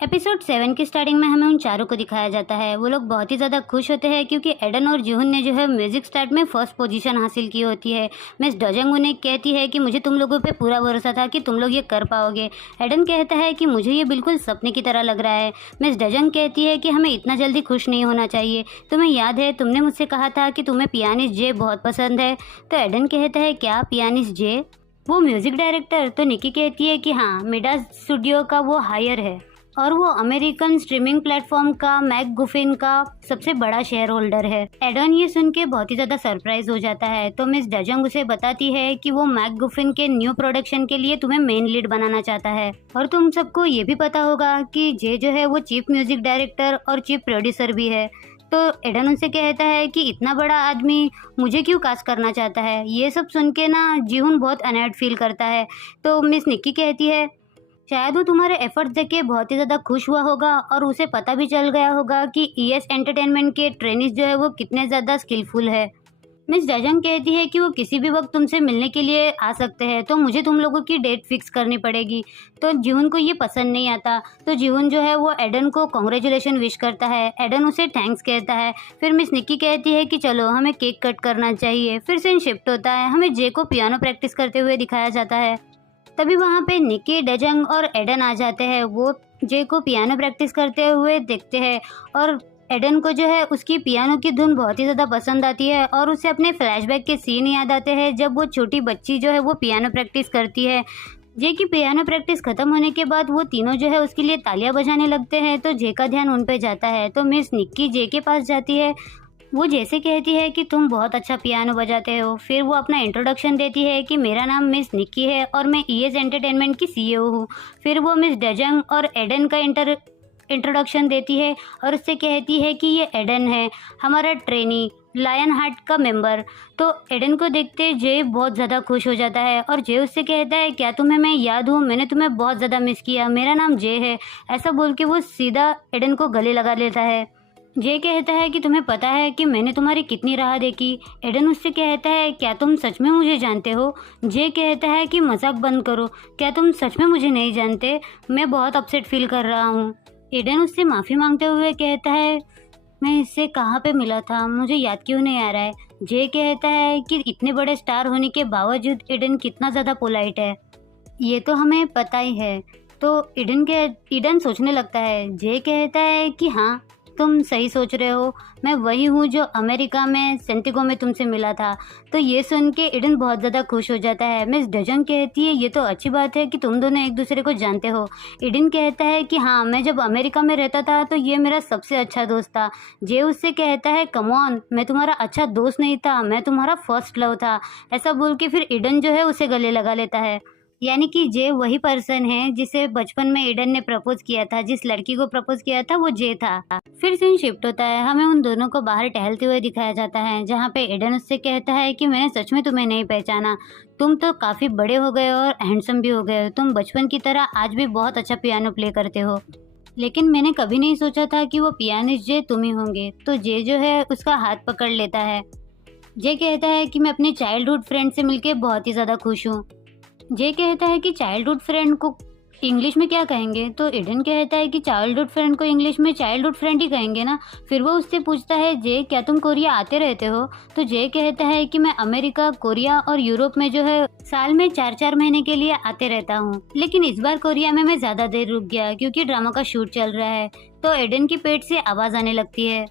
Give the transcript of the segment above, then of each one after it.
Episode 7 की starting में हमें उन चारों को दिखाया जाता है। वो लोग बहुत ही ज़्यादा खुश होते हैं क्योंकि एडन और जिहुन ने जो है म्यूजिक स्टार्ट में फर्स्ट पोजीशन हासिल की होती है। मिस डजंग उन्हें कहती है कि मुझे तुम लोगों पे पूरा भरोसा था कि तुम लोग ये कर पाओगे। एडन कहता है कि मुझे ये बिल्कुल सपने की तरह लग रहा है। मिस डजंग कहती है कि हमें इतना जल्दी खुश नहीं होना चाहिए। तुम्हें याद है तुमने मुझसे कहा था कि तुम्हें पियानिस्ट जे बहुत पसंद है। तो एडन कहता है क्या पियानिस्ट जे, वो म्यूजिक डायरेक्टर? तो निकी कहती है कि हाँ, मिडास स्टूडियो का वो हायर है और वो अमेरिकन स्ट्रीमिंग प्लेटफॉर्म का मैकगुफिन का सबसे बड़ा शेयर होल्डर है। एडन ये सुन के बहुत ही ज़्यादा सरप्राइज हो जाता है। तो मिस डजंग उसे बताती है कि वो मैकगुफिन के न्यू प्रोडक्शन के लिए तुम्हें मेन लीड बनाना चाहता है। और तुम सबको ये भी पता होगा कि जे जो है वो चीफ म्यूजिक डायरेक्टर और चीफ प्रोड्यूसर भी है। तो एडन उनसे कहता है कि इतना बड़ा आदमी मुझे क्यों कास्ट करना चाहता है। ये सब सुन के ना जिहुन बहुत अनर्ट फील करता है। तो मिस निक्की कहती है शायद वो तुम्हारे एफर्ट्स देख के बहुत ही ज़्यादा खुश हुआ होगा और उसे पता भी चल गया होगा कि ईएस एंटरटेनमेंट के ट्रेनिस जो है वो कितने ज़्यादा स्किलफुल है। मिस डजंग कहती है कि वो किसी भी वक्त तुमसे मिलने के लिए आ सकते हैं, तो मुझे तुम लोगों की डेट फिक्स करनी पड़ेगी। तो जिहुन को ये पसंद नहीं आता। तो जिहुन जो है वो एडन को कॉन्ग्रेचुलेशन विश करता है। एडन उसे थैंक्स कहता है। फिर मिस निक्की कहती है कि चलो हमें केक कट करना चाहिए। फिर सीन शिफ्ट होता है। हमें जे को पियानो प्रैक्टिस करते हुए दिखाया जाता है। तभी वहाँ पे निकी, डजंग और एडन आ जाते हैं। वो जे को पियानो प्रैक्टिस करते हुए देखते हैं और एडन को जो है उसकी पियानो की धुन बहुत ही ज़्यादा पसंद आती है और उसे अपने फ्लैशबैक के सीन याद आते हैं जब वो छोटी बच्ची जो है वो पियानो प्रैक्टिस करती है। जे की पियानो प्रैक्टिस खत्म होने के बाद वो तीनों जो है उसके लिए तालियां बजाने लगते हैं। तो जे का ध्यान उन पे जाता है। तो मिस निक्की जे के पास जाती है। वो जैसे कहती है कि तुम बहुत अच्छा पियानो बजाते हो। फिर वो अपना इंट्रोडक्शन देती है कि मेरा नाम मिस निक्की है और मैं ईएस एंटरटेनमेंट की सीईओ हूँ। फिर वो मिस डजंग और एडन का इंट्रोडक्शन देती है और उससे कहती है कि ये एडन है, हमारा ट्रेनी लायन हार्ट का मेंबर। तो एडन को देखते जे बहुत ज़्यादा खुश हो जाता है और जे उससे कहता है क्या तुम्हें मैं याद हूँ, मैंने तुम्हें बहुत ज़्यादा मिस किया, मेरा नाम जे है। ऐसा बोल के वो सीधा एडन को गले लगा लेता है। जे कहता है कि तुम्हें पता है कि मैंने तुम्हारी कितनी राह देखी। एडन उससे कहता है क्या तुम सच में मुझे जानते हो। जे कहता है कि मजाक बंद करो, क्या तुम सच में मुझे नहीं जानते, मैं बहुत अपसेट फील कर रहा हूँ। एडन उससे माफ़ी मांगते हुए कहता है मैं इससे कहाँ पे मिला था, मुझे याद क्यों नहीं आ रहा है। जे कहता है कि इतने बड़े स्टार होने के बावजूद एडन कितना ज़्यादा पोलाइट है, ये तो हमें पता ही है। तो एडन सोचने लगता है। जे कहता है कि हाँ, तुम सही सोच रहे हो, मैं वही हूँ जो अमेरिका में सेंटिगो में तुमसे मिला था। तो ये सुन के एडन बहुत ज़्यादा खुश हो जाता है। मिस डजंग कहती है ये तो अच्छी बात है कि तुम दोनों एक दूसरे को जानते हो। एडन कहता है कि हाँ, मैं जब अमेरिका में रहता था तो ये मेरा सबसे अच्छा दोस्त था। जे उससे कहता है कम ऑन, मैं तुम्हारा अच्छा दोस्त नहीं था, मैं तुम्हारा फर्स्ट लव था। ऐसा बोल के फिर एडन जो है उसे गले लगा लेता है। यानी कि जे वही पर्सन है जिसे बचपन में एडन ने प्रपोज किया था, जिस लड़की को प्रपोज किया था वो जे था। फिर सीन शिफ्ट होता है। हमें उन दोनों को बाहर टहलते हुए दिखाया जाता है जहाँ पे एडन उससे कहता है कि मैंने सच में तुम्हें नहीं पहचाना, तुम तो काफ़ी बड़े हो गए और हैंडसम भी हो गए हो, तुम बचपन की तरह आज भी बहुत अच्छा पियानो प्ले करते हो, लेकिन मैंने कभी नहीं सोचा था कि वो पियानिस्ट जे तुम ही होंगे। तो जे जो है उसका हाथ पकड़ लेता है। जे कहता है कि मैं अपने चाइल्डहुड फ्रेंड से मिलके बहुत ही ज़्यादा खुश हूँ। जे कहता है कि चाइल्डहुड फ्रेंड को इंग्लिश में क्या कहेंगे। तो एडन कहता है कि चाइल्डहुड फ्रेंड को इंग्लिश में चाइल्डहुड फ्रेंड ही कहेंगे ना। फिर वो उससे पूछता है जे क्या तुम कोरिया आते रहते हो। तो जे कहता है कि मैं अमेरिका, कोरिया और यूरोप में जो है साल में 4-4 महीने के लिए आते रहता हूँ, लेकिन इस बार कोरिया में मैं ज़्यादा देर रुक गया क्योंकि ड्रामा का शूट चल रहा है। तो एडन की पेट से आवाज़ आने लगती है।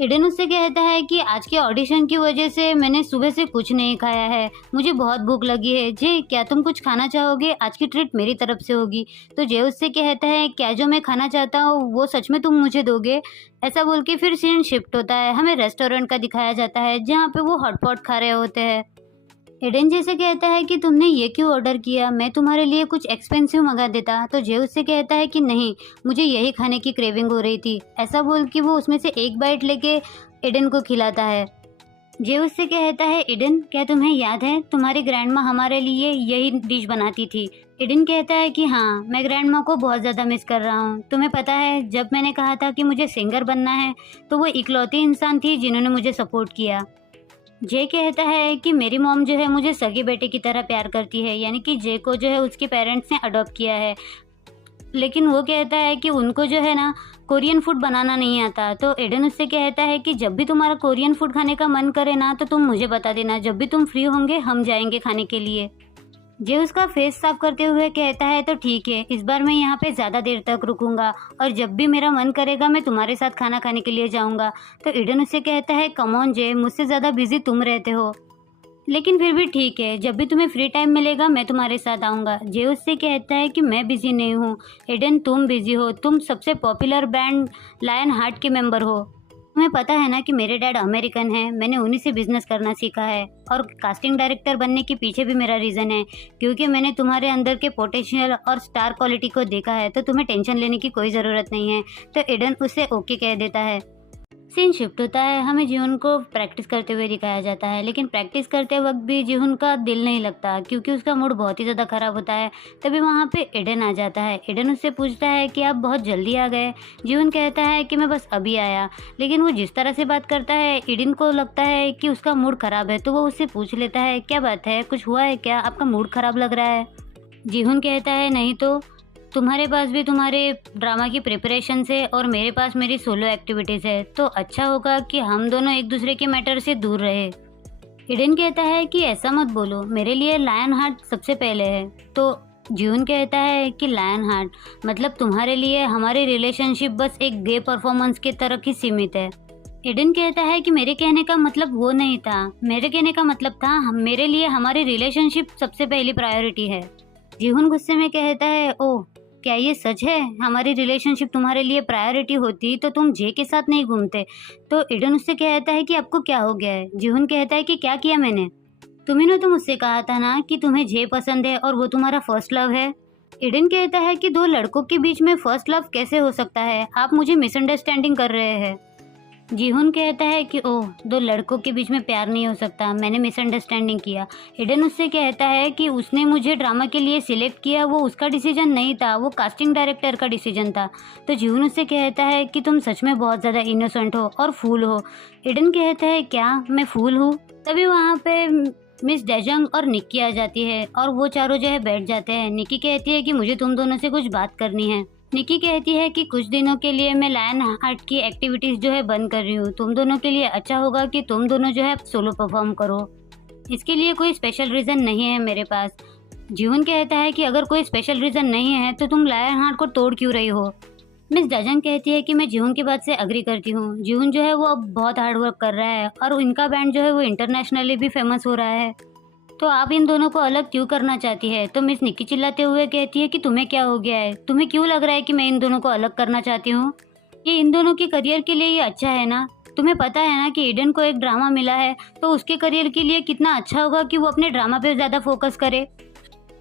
एडन उससे कहता है कि आज के ऑडिशन की वजह से मैंने सुबह से कुछ नहीं खाया है, मुझे बहुत भूख लगी है। जे क्या तुम कुछ खाना चाहोगे, आज की ट्रीट मेरी तरफ से होगी। तो जे उससे कहता है क्या जो मैं खाना चाहता हूँ वो सच में तुम मुझे दोगे। ऐसा बोल के फिर सीन शिफ्ट होता है। हमें रेस्टोरेंट का दिखाया जाता है जहाँ पे वो हॉटपॉट खा रहे होते हैं। एडन जैसे कहता है कि तुमने ये क्यों ऑर्डर किया, मैं तुम्हारे लिए कुछ एक्सपेंसिव मंगा देता। तो जे उससे कहता है कि नहीं, मुझे यही खाने की क्रेविंग हो रही थी। ऐसा बोल के वो उसमें से एक बाइट लेके एडन को खिलाता है। जे उससे कहता है एडन क्या तुम्हें याद है तुम्हारी ग्रैंडमा हमारे लिए यही डिश बनाती थी। एडन कहता है कि हाँ, मैं ग्रैंडमा को बहुत ज़्यादा मिस कर रहा हूँ। तुम्हें पता है जब मैंने कहा था कि मुझे सिंगर बनना है तो वो इकलौती इंसान थी जिन्होंने मुझे सपोर्ट किया। जे कहता है कि मेरी मॉम जो है मुझे सगे बेटे की तरह प्यार करती है, यानी कि जे को जो है उसके पेरेंट्स ने अडॉप्ट किया है। लेकिन वो कहता है कि उनको जो है ना कोरियन फूड बनाना नहीं आता। तो एडन उससे कहता है कि जब भी तुम्हारा कोरियन फूड खाने का मन करे ना तो तुम मुझे बता देना, जब भी तुम फ्री होंगे हम जाएंगे खाने के लिए। जे उसका फेस साफ करते हुए कहता है तो ठीक है, इस बार मैं यहाँ पे ज़्यादा देर तक रुकूंगा और जब भी मेरा मन करेगा मैं तुम्हारे साथ खाना खाने के लिए जाऊँगा। तो एडन उससे कहता है कम ऑन जे, मुझसे ज़्यादा बिजी तुम रहते हो, लेकिन फिर भी ठीक है, जब भी तुम्हें फ्री टाइम मिलेगा मैं तुम्हारे साथ आऊँगा। जे उससे कहता है कि मैं बिज़ी नहीं हूँ एडन, तुम बिज़ी हो, तुम सबसे पॉपुलर बैंड लायन हार्ट के मेंबर हो। तुम्हें पता है ना कि मेरे डैड अमेरिकन हैं, मैंने उन्हीं से बिजनेस करना सीखा है और कास्टिंग डायरेक्टर बनने के पीछे भी मेरा रीज़न है, क्योंकि मैंने तुम्हारे अंदर के पोटेंशियल और स्टार क्वालिटी को देखा है, तो तुम्हें टेंशन लेने की कोई ज़रूरत नहीं है। तो एडन उसे ओके कह देता है। सीन शिफ्ट होता है, हमें जीवन को प्रैक्टिस करते हुए दिखाया जाता है, लेकिन प्रैक्टिस करते वक्त भी जीवन का दिल नहीं लगता क्योंकि उसका मूड बहुत ही ज़्यादा ख़राब होता है। तभी वहाँ पे एडन आ जाता है। एडन उससे पूछता है कि आप बहुत जल्दी आ गए। जीवन कहता है कि मैं बस अभी आया, लेकिन वो जिस तरह से बात करता है एडन को लगता है कि उसका मूड ख़राब है। तो वो उससे पूछ लेता है क्या बात है, कुछ हुआ है क्या, आपका मूड ख़राब लग रहा है। जीवन कहता है नहीं तो तुम्हारे पास भी तुम्हारे ड्रामा की प्रिपरेशन है और मेरे पास मेरी सोलो एक्टिविटीज़ है, तो अच्छा होगा कि हम दोनों एक दूसरे के मैटर से दूर रहे। एडन कहता है कि ऐसा मत बोलो, मेरे लिए लायन हार्ट सबसे पहले है। तो जून कहता है कि लायन हार्ट मतलब तुम्हारे लिए हमारी रिलेशनशिप बस एक गे परफॉर्मेंस की तरह ही सीमित है। एडन कहता है कि मेरे कहने का मतलब वो नहीं था, मेरे कहने का मतलब था मेरे लिए हमारी रिलेशनशिप सबसे पहली प्रायोरिटी है। जीहुन गुस्से में कहता है ओह क्या ये सच है, हमारी रिलेशनशिप तुम्हारे लिए प्रायोरिटी होती तो तुम जे के साथ नहीं घूमते। तो एडन उससे कहता है कि आपको क्या हो गया है। जीहुन कहता है कि क्या किया मैंने, तुम्हें तो मुझसे कहा था ना कि तुम्हें जे पसंद है और वो तुम्हारा फर्स्ट लव है। एडन कहता है कि दो लड़कों के बीच में फर्स्ट लव कैसे हो सकता है, आप मुझे मिसअंडरस्टैंडिंग कर रहे हैं। जीहुन कहता है कि ओह दो लड़कों के बीच में प्यार नहीं हो सकता, मैंने मिसअंडरस्टैंडिंग किया। एडन उससे कहता है कि उसने मुझे ड्रामा के लिए सिलेक्ट किया वो उसका डिसीजन नहीं था, वो कास्टिंग डायरेक्टर का डिसीजन था। तो जीहुन उससे कहता है कि तुम सच में बहुत ज़्यादा इनोसेंट हो और फूल हो। एडन कहता है क्या मैं फूल हूँ। तभी वहाँ पे मिस डेजंग और निक्की आ जाती है और वो चारों जो है बैठ जाते हैं। निक्की कहती है कि मुझे तुम दोनों से कुछ बात करनी है। निक्की कहती है कि कुछ दिनों के लिए मैं लायन हार्ट की एक्टिविटीज़ जो है बंद कर रही हूँ, तुम दोनों के लिए अच्छा होगा कि तुम दोनों जो है सोलो परफॉर्म करो, इसके लिए कोई स्पेशल रीज़न नहीं है मेरे पास। जीवन कहता है कि अगर कोई स्पेशल रीज़न नहीं है तो तुम लायन हार्ट को तोड़ क्यों रही हो। मिस डजंग कहती है कि मैं जीवन की बात से अग्री करती हूँ, जीवन जो है वो अब बहुत हार्ड वर्क कर रहा है और इनका बैंड जो है वो इंटरनेशनली भी फेमस हो रहा है, तो आप इन दोनों को अलग क्यों करना चाहती है। तो मिस निक्की चिल्लाते हुए कहती है कि तुम्हें क्या हो गया है, तुम्हें क्यों लग रहा है कि मैं इन दोनों को अलग करना चाहती हूँ, ये इन दोनों के करियर के लिए ये अच्छा है ना। तुम्हें पता है ना कि एडन को एक ड्रामा मिला है तो उसके करियर के लिए कितना अच्छा होगा कि वो अपने ड्रामा पे ज़्यादा फोकस करे।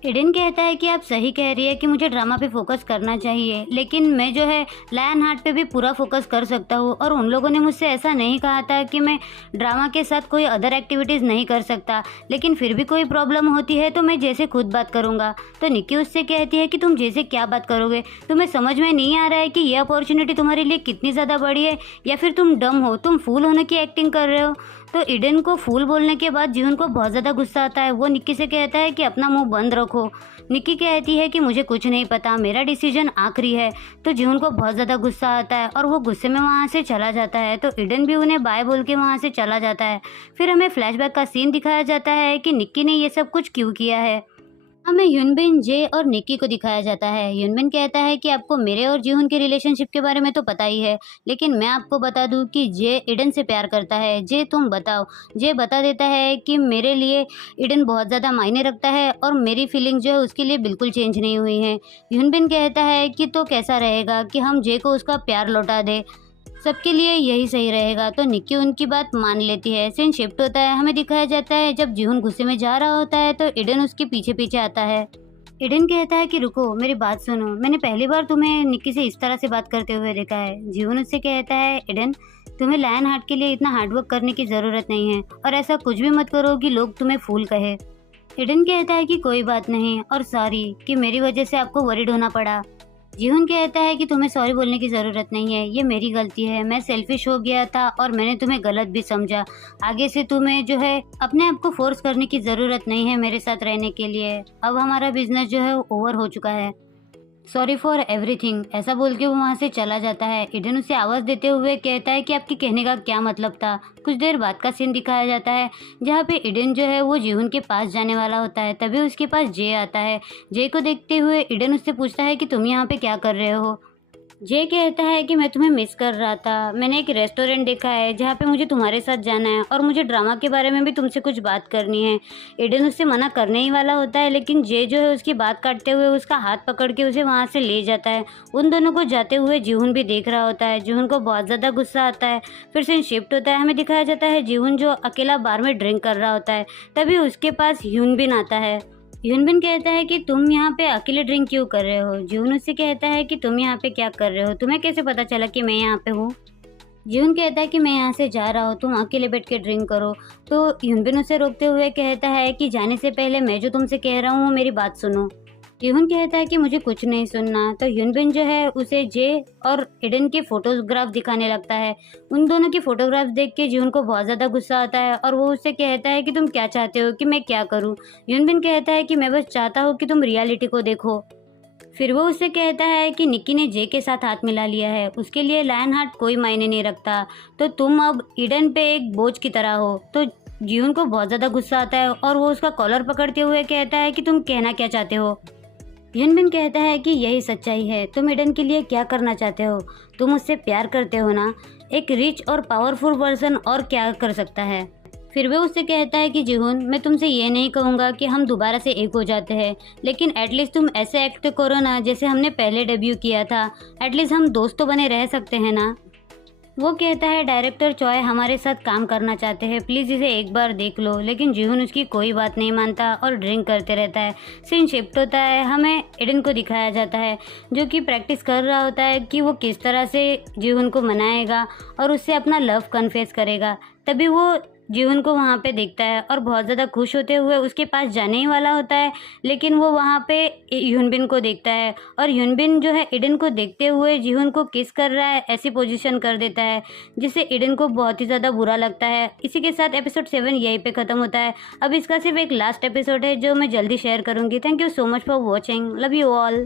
एडन कहता है कि आप सही कह रही है कि मुझे ड्रामा पे फोकस करना चाहिए, लेकिन मैं जो है लायन हार्ट पे भी पूरा फोकस कर सकता हूँ और उन लोगों ने मुझसे ऐसा नहीं कहा था कि मैं ड्रामा के साथ कोई अदर एक्टिविटीज़ नहीं कर सकता, लेकिन फिर भी कोई प्रॉब्लम होती है तो मैं जैसे खुद बात करूँगा। तो निक्की उससे कहती है कि तुम जैसे क्या बात करोगे, तुम्हें समझ में नहीं आ रहा है कि ये अपॉर्चुनिटी तुम्हारे लिए कितनी ज़्यादा बड़ी है, या फिर तुम डम हो, तुम फूल होने की एक्टिंग कर रहे हो। तो एडन को फूल बोलने के बाद जीवन को बहुत ज़्यादा गुस्सा आता है। वो निक्की से कहता है कि अपना मुंह बंद रखो। निक्की कहती है कि मुझे कुछ नहीं पता, मेरा डिसीजन आखिरी है। तो जीवन को बहुत ज़्यादा गुस्सा आता है और वो गुस्से में वहाँ से चला जाता है। तो एडन भी उन्हें बाय बोल के वहाँ से चला जाता है। फिर हमें फ्लैशबैक का सीन दिखाया जाता है कि निक्की ने ये सब कुछ क्यों किया है। हमें यूनबिन, जे और निक्की को दिखाया जाता है। यूनबिन कहता है कि आपको मेरे और जीहुन के रिलेशनशिप के बारे में तो पता ही है, लेकिन मैं आपको बता दूं कि जे एडन से प्यार करता है। जे तुम बताओ। जे बता देता है कि मेरे लिए एडन बहुत ज़्यादा मायने रखता है और मेरी फीलिंग जो है उसके लिए बिल्कुल चेंज नहीं हुई है। यूनबिन कहता है कि तो कैसा रहेगा कि हम जे को उसका प्यार लौटा दे, सबके लिए यही सही रहेगा। तो निक्की उनकी बात मान लेती है। सीन शिफ्ट होता है, हमें दिखाया जाता है जब जीहुन गुस्से में जा रहा होता है तो एडन उसके पीछे पीछे आता है। एडन कहता है कि रुको, मेरी बात सुनो, मैंने पहली बार तुम्हें निक्की से इस तरह से बात करते हुए देखा है। जीहुन उससे कहता है एडन तुम्हें लायन हार्ट के लिए इतना हार्डवर्क करने की ज़रूरत नहीं है और ऐसा कुछ भी मत करो कि लोग तुम्हें फूल कहे। एडन कहता है कि कोई बात नहीं और सॉरी कि मेरी वजह से आपको वरीड होना पड़ा। जीहुन कहता है कि तुम्हें सॉरी बोलने की ज़रूरत नहीं है, ये मेरी गलती है, मैं सेल्फिश हो गया था और मैंने तुम्हें गलत भी समझा। आगे से तुम्हें जो है अपने आप को फोर्स करने की ज़रूरत नहीं है मेरे साथ रहने के लिए, अब हमारा बिजनेस जो है ओवर हो चुका है। सॉरी फॉर एवरीथिंग, ऐसा बोल के वो वहाँ से चला जाता है। ईडन उसे आवाज़ देते हुए कहता है कि आपके कहने का क्या मतलब था। कुछ देर बाद का सीन दिखाया जाता है जहाँ पे ईडन जो है वो जीहुन के पास जाने वाला होता है। तभी उसके पास जे आता है। जे को देखते हुए ईडन उससे पूछता है कि तुम यहाँ पे क्या कर रहे हो। जे कहता है कि मैं तुम्हें मिस कर रहा था। मैंने एक रेस्टोरेंट देखा है जहाँ पे मुझे तुम्हारे साथ जाना है और मुझे ड्रामा के बारे में भी तुमसे कुछ बात करनी है। एडन उससे मना करने ही वाला होता है, लेकिन जे जो है उसकी बात काटते हुए उसका हाथ पकड़ के उसे वहाँ से ले जाता है। उन दोनों को जाते हुए जीहुन भी देख रहा होता है। जीहुन को बहुत ज़्यादा गुस्सा आता है। फिर सीन शिफ्ट होता है। हमें दिखाया जाता है जीहुन जो अकेला बार में ड्रिंक कर रहा होता है। तभी उसके पास ह्यूनबिन आता है। ह्यूनबिन कहता है कि तुम यहाँ पे अकेले ड्रिंक क्यों कर रहे हो। जीहुन उससे कहता है कि तुम यहाँ पे क्या कर रहे हो, तुम्हें कैसे पता चला कि मैं यहाँ पे हूँ। जीहुन कहता है कि मैं यहाँ से जा रहा हूँ, तुम अकेले बैठ के ड्रिंक करो। तो ह्यूनबिन उसे रोकते हुए कहता है कि जाने से पहले मैं जो तुमसे कह रहा हूँ मेरी बात सुनो। जीहुन कहता है कि मुझे कुछ नहीं सुनना। तो ह्यूनबिन जो है उसे जे और एडन के फोटोग्राफ दिखाने लगता है। उन दोनों की फोटोग्राफ देख के जीहुन को बहुत ज़्यादा गुस्सा आता है और वो उससे कहता है कि तुम क्या चाहते हो कि मैं क्या करूँ। ह्यूनबिन कहता है कि मैं बस चाहता हूँ कि तुम रियलिटी को देखो। फिर वो उससे कहता है कि निक्की ने जे के साथ हाथ मिला लिया है, उसके लिए लायन हार्ट कोई मायने नहीं रखता, तो तुम अब ईडन पे एक बोझ की तरह हो। तो जीहुन को बहुत ज़्यादा गुस्सा आता है और वो उसका कॉलर पकड़ते हुए कहता है कि तुम कहना क्या चाहते हो। ह्यूनबिन कहता है कि यही सच्चाई है, तुम ईडन के लिए क्या करना चाहते हो, तुम उससे प्यार करते हो ना। एक रिच और पावरफुल पर्सन और क्या कर सकता है। फिर वो उससे कहता है कि जीहुन, मैं तुमसे ये नहीं कहूँगा कि हम दोबारा से एक हो जाते हैं, लेकिन एटलीस्ट तुम ऐसे एक्ट करो ना जैसे हमने पहले डेब्यू किया था। एटलीस्ट हम दोस्त तो बने रह सकते हैं ना। वो कहता है डायरेक्टर चॉय हमारे साथ काम करना चाहते हैं, प्लीज़ इसे एक बार देख लो। लेकिन जीहुन उसकी कोई बात नहीं मानता और ड्रिंक करते रहता है। सीन शिफ्ट होता है। हमें एडन को दिखाया जाता है जो कि प्रैक्टिस कर रहा होता है कि वो किस तरह से जीहुन को मनाएगा और उससे अपना लव कन्फेस करेगा। तभी वो जीहुन को वहाँ पे देखता है और बहुत ज़्यादा खुश होते हुए उसके पास जाने ही वाला होता है, लेकिन वो वहाँ पे ह्यूनबिन को देखता है और ह्यूनबिन जो है ईडन को देखते हुए जीहुन को किस कर रहा है ऐसी पोजीशन कर देता है जिससे ईडन को बहुत ही ज़्यादा बुरा लगता है। इसी के साथ एपिसोड 7 यहीं पे ख़त्म होता है। अब इसका सिर्फ एक लास्ट एपिसोड है जो मैं जल्दी शेयर करूँगी। Thank you so much for watching. Love you all.